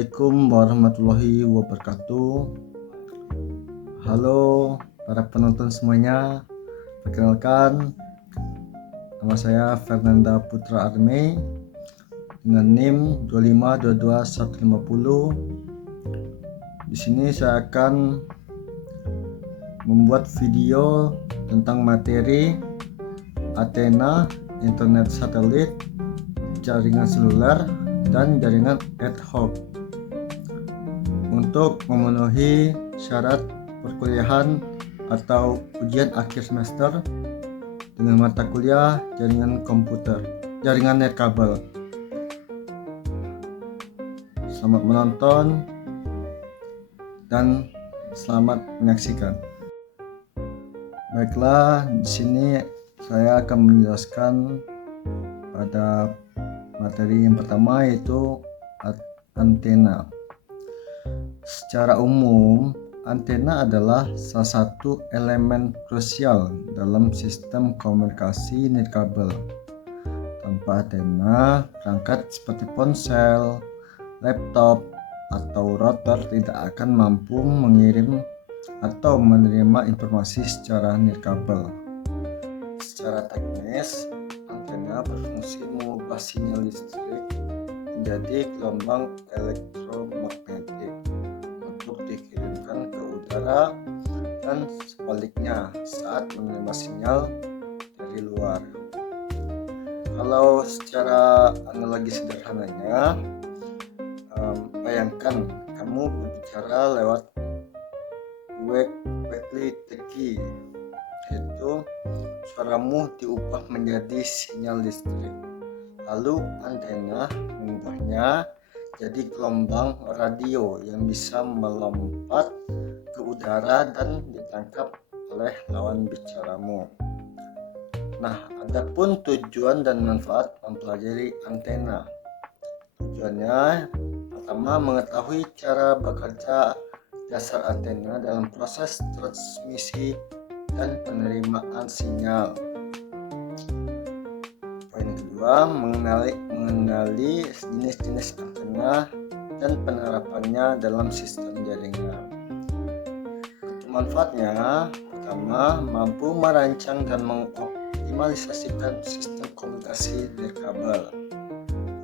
Assalamualaikum warahmatullahi wabarakatuh. Halo para penonton semuanya. Perkenalkan, nama saya Fernanda Putra Arme dengan NIM 2522150. Di sini saya akan membuat video tentang materi antena, internet satelit, jaringan seluler, dan jaringan ad hoc untuk memenuhi syarat perkuliahan atau ujian akhir semester dengan mata kuliah jaringan komputer, jaringan nirkabel. Selamat menonton dan selamat menyaksikan. Baiklah, di sini saya akan menjelaskan pada materi yang pertama, yaitu antena. Secara umum, antena adalah salah satu elemen krusial dalam sistem komunikasi nirkabel. Tanpa antena, perangkat seperti ponsel, laptop, atau router tidak akan mampu mengirim atau menerima informasi secara nirkabel. Secara teknis, antena berfungsi mengubah sinyal listrik menjadi gelombang elektromagnetik untuk dikirimkan ke udara dan sebaliknya saat menerima sinyal dari luar. Kalau secara analogi sederhananya, bayangkan kamu berbicara lewat walkie-talkie, yaitu suaramu diubah menjadi sinyal listrik. Lalu antena mengubahnya jadi gelombang radio yang bisa melompat ke udara dan ditangkap oleh lawan bicaramu. Nah, adapun tujuan dan manfaat mempelajari antena. Tujuannya pertama, mengetahui cara bekerja dasar antena dalam proses transmisi dan penerimaan sinyal. Poin kedua, mengenali jenis-jenis antena dan penerapannya dalam sistem jaringan. Manfaatnya, pertama, mampu merancang dan mengoptimalisasikan sistem komunikasi nirkabel.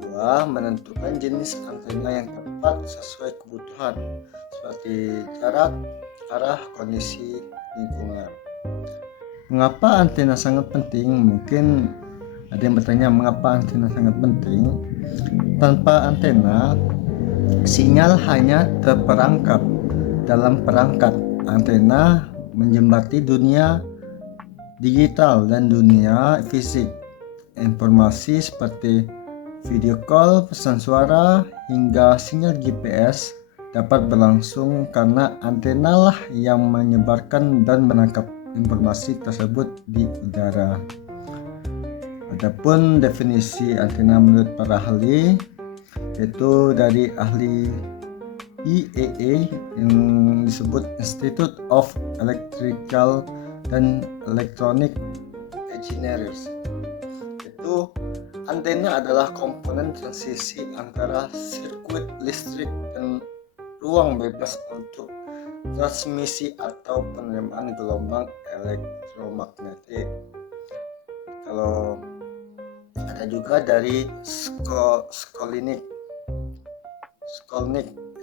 Kedua, menentukan jenis antena yang tepat sesuai kebutuhan seperti jarak, arah, kondisi lingkungan. Mengapa antena sangat penting? Mungkin ada yang bertanya, mengapa antena sangat penting? Tanpa antena, sinyal hanya terperangkap dalam perangkat. Antena menjembati dunia digital dan dunia fisik. Informasi seperti video call, pesan suara, hingga sinyal GPS dapat berlangsung karena antena lah yang menyebarkan dan menangkap informasi tersebut di udara. Adapun definisi antena menurut para ahli, yaitu dari ahli IEE yang disebut Institute of Electrical and Electronic Engineers, yaitu antena adalah komponen transisi antara sirkuit listrik dan ruang bebas untuk transmisi atau penerimaan gelombang elektromagnetik. Kalau ada juga dari Skolnick,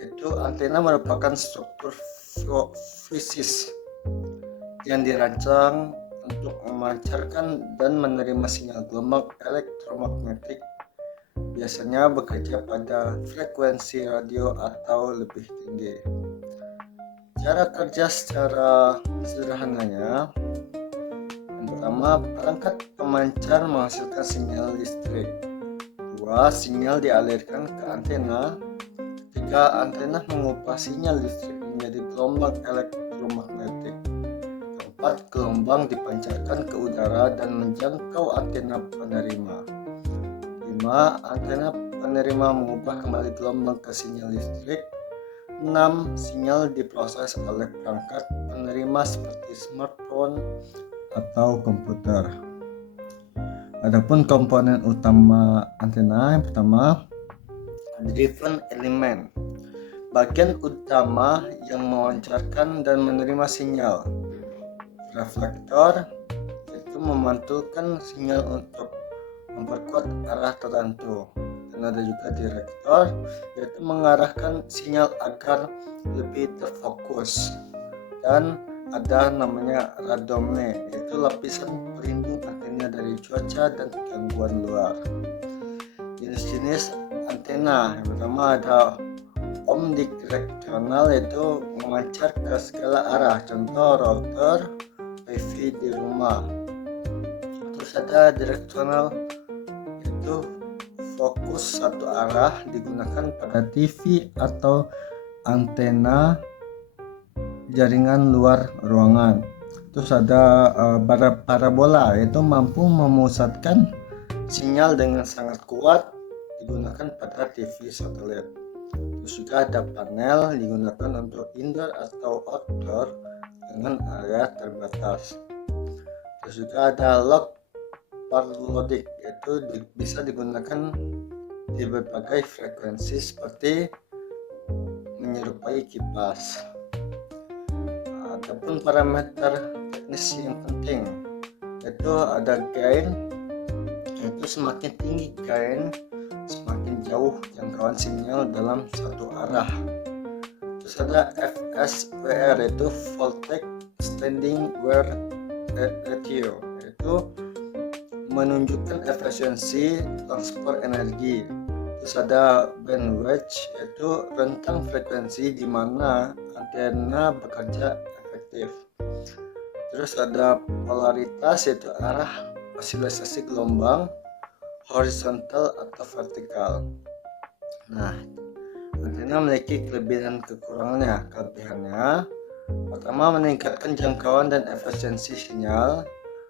itu antena merupakan struktur fisis yang dirancang untuk memancarkan dan menerima sinyal gelombang elektromagnetik, biasanya bekerja pada frekuensi radio atau lebih tinggi. Cara kerja secara sederhananya, yang pertama, perangkat pemancar menghasilkan sinyal listrik. Dua, sinyal dialirkan ke antena. Tiga, antena mengubah sinyal listrik menjadi gelombang elektromagnetik. Keempat, gelombang dipancarkan ke udara dan menjangkau antena penerima. 5. Antena penerima mengubah kembali gelombang ke sinyal listrik. 6. Sinyal diproses oleh perangkat penerima seperti smartphone atau komputer. Adapun komponen utama antena, yang pertama, driven element. bagian utama yang memancarkan dan menerima sinyal. Reflektor itu memantulkan sinyal untuk memperkuat arah tertentu. Dan ada juga direktor, yaitu mengarahkan sinyal agar lebih terfokus. Dan ada namanya radome, yaitu lapisan pelindung antena dari cuaca dan gangguan luar. Jenis-jenis antena yang pertama ada omnidireksional, yaitu memancar ke segala arah, contoh router wifi di rumah. Terus ada direksional, yaitu fokus satu arah, digunakan pada TV atau antena jaringan luar ruangan. Terus ada parabola, yaitu mampu memusatkan sinyal dengan sangat kuat, digunakan pada TV satelit. Terus juga ada panel, digunakan untuk indoor atau outdoor dengan area terbatas. Terus juga ada lock parabolic, yaitu bisa digunakan di berbagai frekuensi seperti menyerupai kipas. Adapun parameter teknis yang penting, yaitu ada gain, yaitu semakin tinggi gain, semakin jauh jangkauan sinyal dalam satu arah. Terus ada FSWR, yaitu voltage standing wear ratio, yaitu menunjukkan efisiensi transfer energi. Terus ada bandwidth, yaitu rentang frekuensi di mana antena bekerja efektif. Terus ada polaritas, yaitu arah osilisasi gelombang horizontal atau vertikal. Nah, antena memiliki kelebihan dan kekurangannya. Kelebihannya, pertama, meningkatkan jangkauan dan efisiensi sinyal.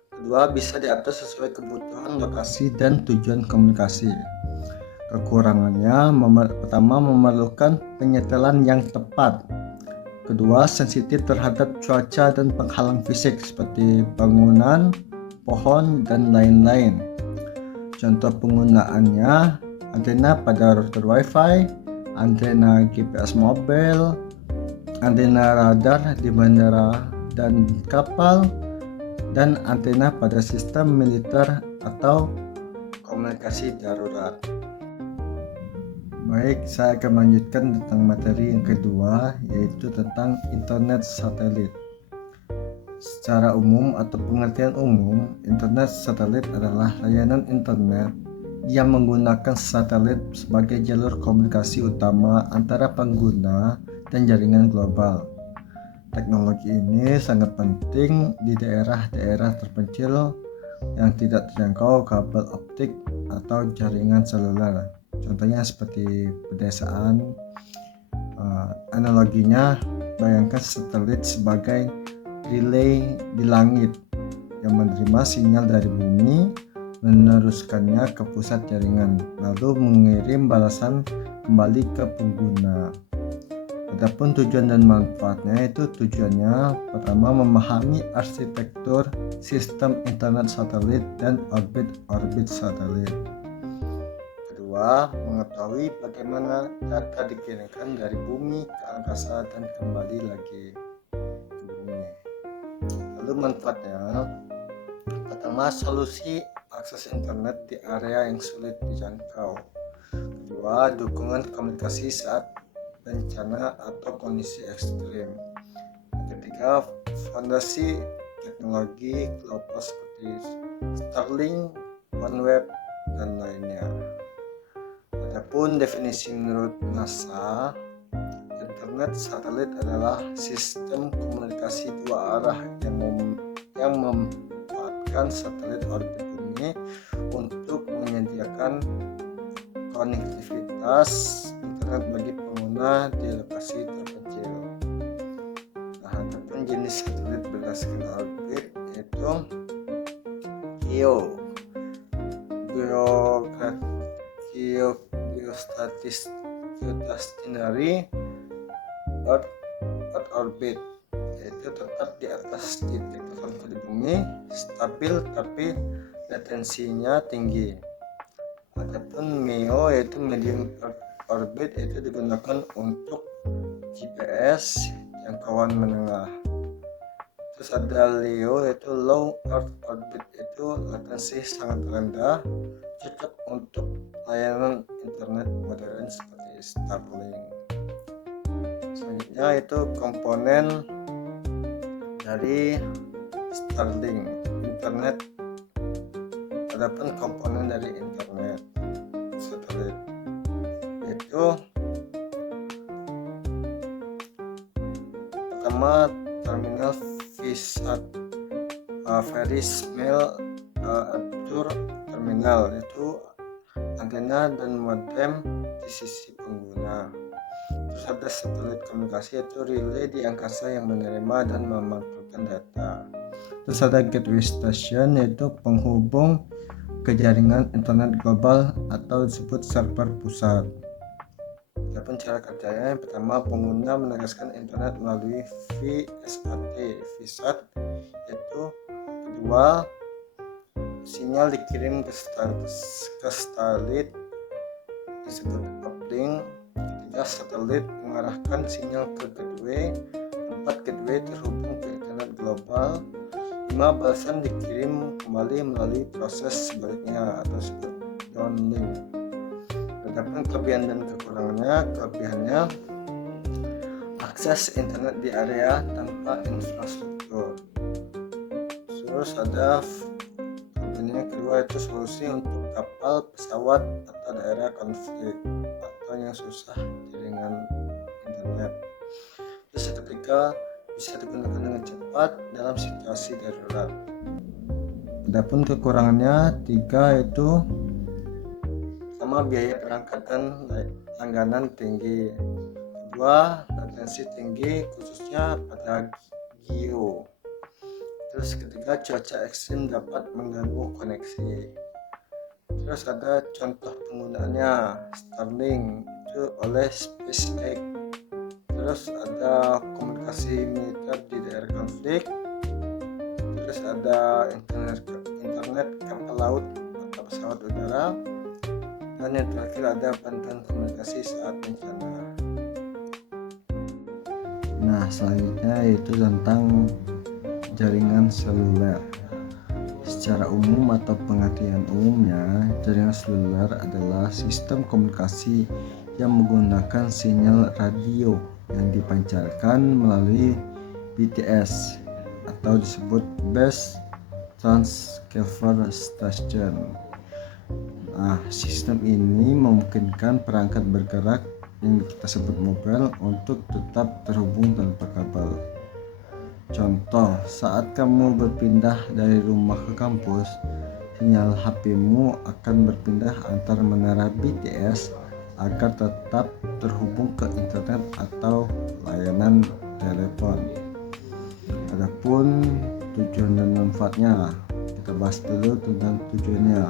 Kedua, bisa diatur sesuai kebutuhan lokasi dan tujuan komunikasi. Kekurangannya, pertama, memerlukan penyetelan yang tepat. Kedua, sensitif terhadap cuaca dan penghalang fisik seperti bangunan, pohon, dan lain-lain. Contoh penggunaannya, antena pada router Wi-Fi, antena GPS mobil, antena radar di bandara dan kapal, dan antena pada sistem militer atau komunikasi darurat. Baik, saya akan melanjutkan tentang materi yang kedua, yaitu tentang internet satelit. Secara umum atau pengertian umum, internet satelit adalah layanan internet yang menggunakan satelit sebagai jalur komunikasi utama antara pengguna dan jaringan global. Teknologi ini sangat penting di daerah-daerah terpencil yang tidak terjangkau kabel optik atau jaringan seluler. Contohnya seperti pedesaan. Analoginya, bayangkan satelit sebagai relay di langit yang menerima sinyal dari bumi, meneruskannya ke pusat jaringan, lalu mengirim balasan kembali ke pengguna. Adapun tujuan dan manfaatnya, itu tujuannya pertama, memahami arsitektur sistem internet satelit dan orbit satelit. Kedua, mengetahui bagaimana data dikirimkan dari bumi ke angkasa dan kembali lagi ke bumi. Lalu manfaatnya, pertama, solusi akses internet di area yang sulit dijangkau. Kedua, dukungan komunikasi saat bencana atau kondisi ekstrim. Ketiga, fondasi teknologi cloud seperti Starlink, OneWeb, dan lainnya. Adapun definisi menurut NASA, internet satelit adalah sistem komunikasi dua arah yang memanfaatkan satelit orbit bumi untuk menyediakan konektivitas internet bagi pengguna di lokasi terpencil. Nah, adapun jenis satelit berdasarkan orbit yaitu geostationary Earth orbit, yaitu tetap di atas titik tertentu di bumi, stabil tapi latensinya tinggi. Adapun MEO yaitu medium Earth orbit, itu digunakan untuk GPS jangkauan menengah. Terus ada LEO yaitu Low Earth Orbit, itu latensi sangat rendah, cocok untuk layanan internet modern seperti Starlink. Selanjutnya itu komponen dari Starlink internet. Adapun komponen dari internet satelit itu pertama terminal VSAT, Very Small Armature Terminal, itu antena dan modem di sisi pengguna. Terus ada satelit komunikasi, yaitu relay di angkasa yang menerima dan memantulkan data. Terus ada gateway station, yaitu penghubung ke jaringan internet global atau disebut server pusat. Adapun cara kerjanya, yang pertama pengguna menegaskan internet melalui VSAT, yaitu kedua sinyal dikirim ke satelit disebut uplink, ketiga satelit mengarahkan sinyal ke gateway, keempat gateway terhubung ke internet global, 5 balasan dikirim kembali melalui proses sebaliknya atau disebut downlink. Adapun kelebihan dan kelebihannya akses internet di area tanpa infrastruktur. Terus ada kelebihan kedua, itu solusi untuk kapal, pesawat, atau daerah konflik atau yang susah jaringan internet. Terus ketiga, bisa digunakan dengan cepat dalam situasi darurat. Adapun kekurangannya 3, yaitu pertama biaya perangkat dan langganan tinggi, kedua latensi tinggi khususnya pada geo, terus ketiga cuaca ekstrim dapat mengganggu koneksi. Terus ada contoh penggunaannya Starlink itu oleh SpaceX. Terus ada komunikasi militer di daerah konflik, terus ada internet kapal laut atau pesawat udara, dan yang terakhir ada bantuan komunikasi saat bencana. Nah, selanjutnya yaitu tentang jaringan seluler. Secara umum atau pengertian umumnya, jaringan seluler adalah sistem komunikasi yang menggunakan sinyal radio yang dipancarkan melalui BTS atau disebut Base Transceiver Station. Nah, sistem ini memungkinkan perangkat bergerak yang kita sebut mobile untuk tetap terhubung tanpa kabel. Contoh, saat kamu berpindah dari rumah ke kampus, sinyal HP-mu akan berpindah antar menara BTS agar tetap terhubung ke internet atau layanan telepon. Adapun tujuan dan manfaatnya, kita bahas dulu tentang tujuannya.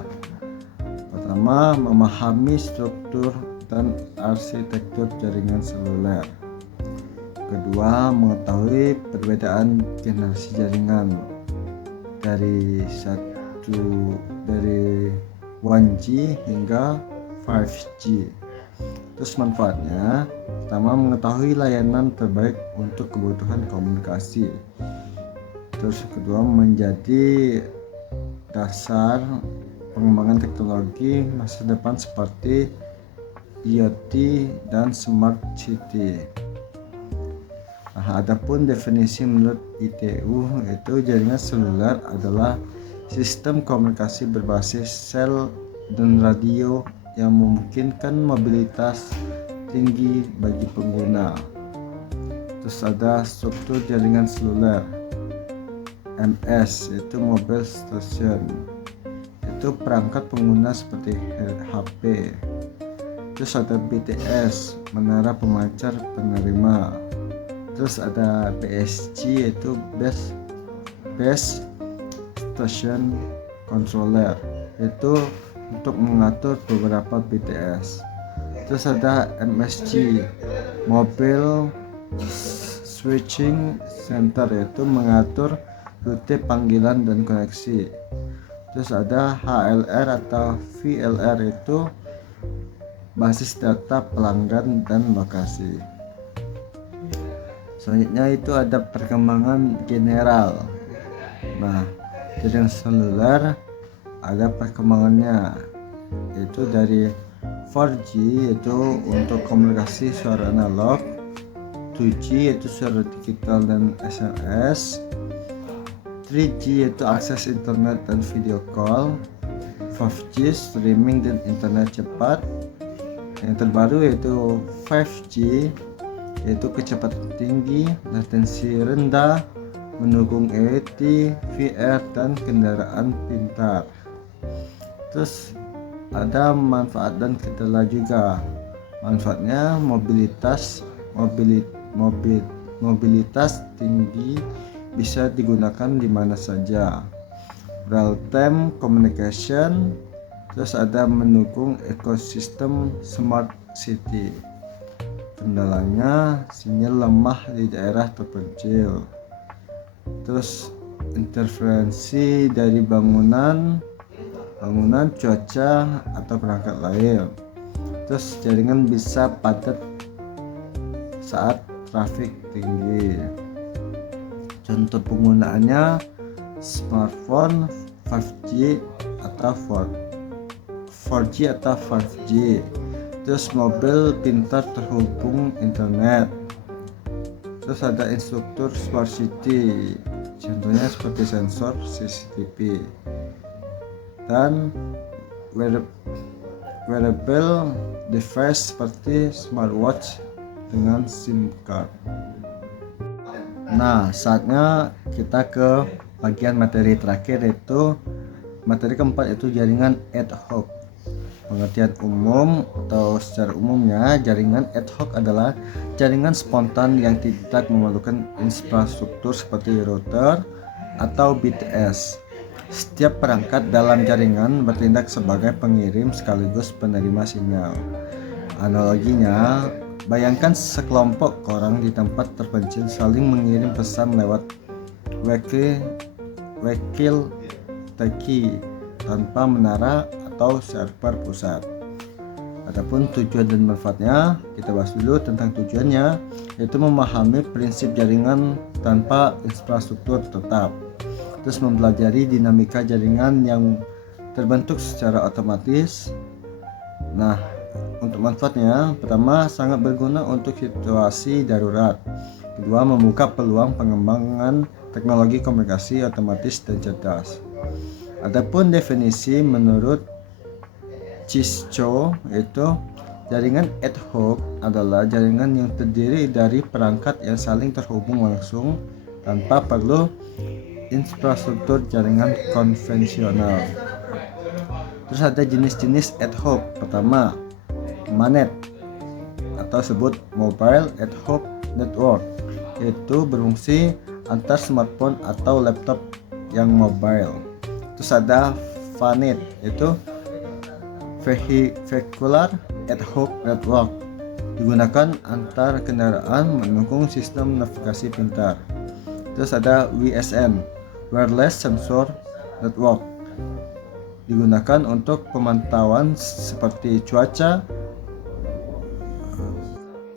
Pertama, memahami struktur dan arsitektur jaringan seluler. Kedua, mengetahui perbedaan generasi jaringan dari 1G hingga 5G. Terus manfaatnya, pertama mengetahui layanan terbaik untuk kebutuhan komunikasi. Terus kedua, menjadi dasar pengembangan teknologi masa depan seperti IoT dan Smart City. Nah, adapun definisi menurut ITU, itu jaringan seluler adalah sistem komunikasi berbasis sel dan radio yang memungkinkan mobilitas tinggi bagi pengguna. Terus ada struktur jaringan seluler, MS, yaitu mobile station, itu perangkat pengguna seperti HP. Terus ada BTS, menara pemancar penerima. Terus ada BSC, yaitu Base Station Controller, itu untuk mengatur beberapa BTS. Terus ada MSC, Mobile Switching Center, yaitu mengatur rute panggilan dan koneksi. Terus ada HLR atau VLR, itu basis data pelanggan dan lokasi. Selanjutnya itu ada perkembangan general. Nah, jaringan seluler ada perkembangannya, yaitu dari 4G itu untuk komunikasi suara analog, 2G yaitu suara digital dan SMS, 3G yaitu akses internet dan video call, 5G streaming dan internet cepat. Yang terbaru yaitu 5G yaitu kecepatan tinggi, latensi rendah, mendukung IoT, VR dan kendaraan pintar. Terus ada manfaat dan kendala juga. Manfaatnya mobilitas tinggi, bisa digunakan di mana saja, real time communication, terus ada mendukung ekosistem smart city. Kendalanya sinyal lemah di daerah terpencil, terus interferensi dari bangunan, cuaca atau perangkat lain. Terus jaringan bisa padat saat traffic tinggi. Contoh penggunaannya smartphone 5G atau 4G atau 5G. Terus mobil pintar terhubung internet. Terus ada instruktur smart city, contohnya seperti sensor CCTV, dan wearable device seperti smartwatch dengan SIM card. Nah, saatnya kita ke bagian materi terakhir, yaitu materi keempat, yaitu jaringan ad hoc. Pengertian umum atau secara umumnya, jaringan ad hoc adalah jaringan spontan yang tidak memerlukan infrastruktur seperti router atau BTS. Setiap perangkat dalam jaringan bertindak sebagai pengirim sekaligus penerima sinyal. Analoginya, bayangkan sekelompok orang di tempat terpencil saling mengirim pesan lewat walkie-talkie tanpa menara atau server pusat. Adapun tujuan dan manfaatnya, kita bahas dulu tentang tujuannya, yaitu memahami prinsip jaringan tanpa infrastruktur tetap, terus mempelajari dinamika jaringan yang terbentuk secara otomatis. Nah, untuk manfaatnya, pertama, sangat berguna untuk situasi darurat. Kedua, membuka peluang pengembangan teknologi komunikasi otomatis dan cerdas. Adapun definisi menurut Cisco, yaitu jaringan ad hoc adalah jaringan yang terdiri dari perangkat yang saling terhubung langsung tanpa perlu infrastruktur jaringan konvensional. Terus ada jenis-jenis ad hoc. Pertama, MANET atau sebut Mobile Ad Hoc Network, yaitu berfungsi antar smartphone atau laptop yang mobile. Terus ada VANET, yaitu Vehicular Ad Hoc Network, digunakan antar kendaraan mendukung sistem navigasi pintar. Terus ada WSN, Wireless Sensor Network, digunakan untuk pemantauan seperti cuaca,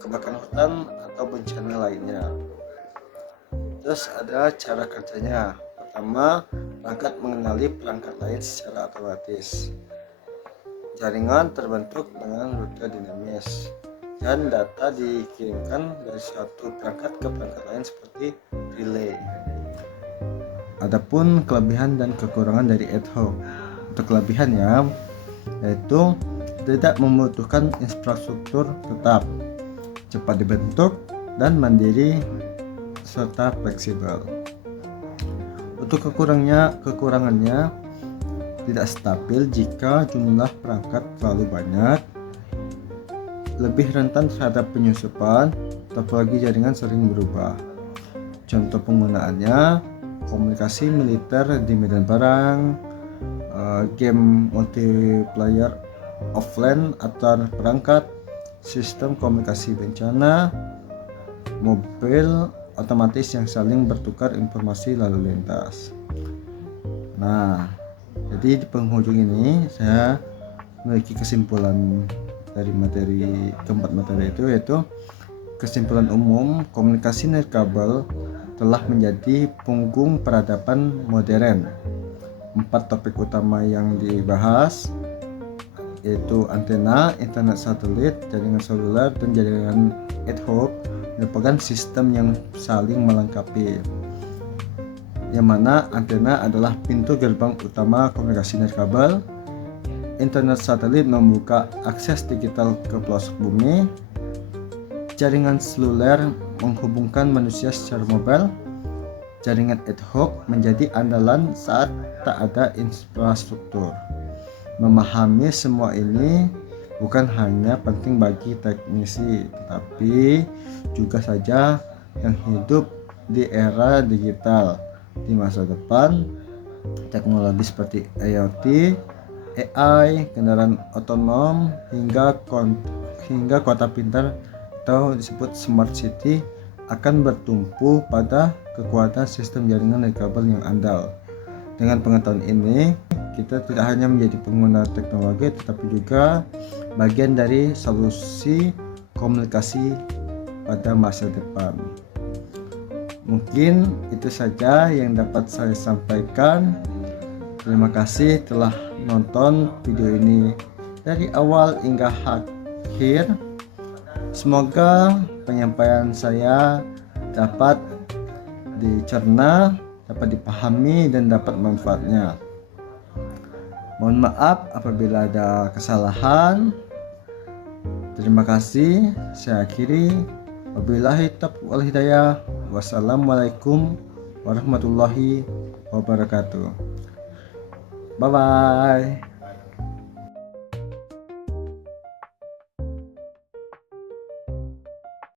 kebakaran hutan atau bencana lainnya. Terus ada cara kerjanya. Pertama, perangkat mengenali perangkat lain secara otomatis. Jaringan terbentuk dengan rute dinamis dan data dikirimkan dari suatu perangkat ke perangkat lain seperti relay. Adapun kelebihan dan kekurangan dari ad hoc. Untuk kelebihannya, yaitu tidak membutuhkan infrastruktur tetap, cepat dibentuk, dan mandiri serta fleksibel. Untuk kekurangannya, tidak stabil jika jumlah perangkat terlalu banyak, lebih rentan terhadap penyusupan, topologi jaringan sering berubah. Contoh penggunaannya, komunikasi militer di medan perang, game multiplayer offline antar perangkat, sistem komunikasi bencana, mobil otomatis yang saling bertukar informasi lalu lintas. Nah, jadi di penghujung ini saya memiliki kesimpulan dari keempat materi itu, yaitu Kesimpulan umum, komunikasi nirkabel telah menjadi punggung peradaban modern. 4 topik utama yang dibahas yaitu antena, internet satelit, jaringan seluler, dan jaringan ad hoc merupakan sistem yang saling melengkapi, yang mana antena adalah pintu gerbang utama komunikasi nirkabel. Internet satelit membuka akses digital ke pelosok bumi. Jaringan seluler menghubungkan manusia secara mobile. Jaringan ad hoc menjadi andalan saat tak ada infrastruktur. Memahami semua ini bukan hanya penting bagi teknisi, tetapi juga saja yang hidup di era digital. Di masa depan, teknologi seperti IoT, AI, kendaraan otonom, hingga kota pintar atau disebut smart city akan bertumpu pada kekuatan sistem jaringan nirkabel yang andal. Dengan pengetahuan ini, kita tidak hanya menjadi pengguna teknologi, tetapi juga bagian dari solusi komunikasi pada masa depan. Mungkin itu saja yang dapat saya sampaikan. Terima kasih telah nonton video ini dari awal hingga akhir. Semoga penyampaian saya dapat dicerna, dapat dipahami, dan dapat manfaatnya. Mohon maaf apabila ada kesalahan. Terima kasih. Saya akhiri. Wabillahi taufiq wal hidayah. Wassalamualaikum warahmatullahi wabarakatuh. Bye bye.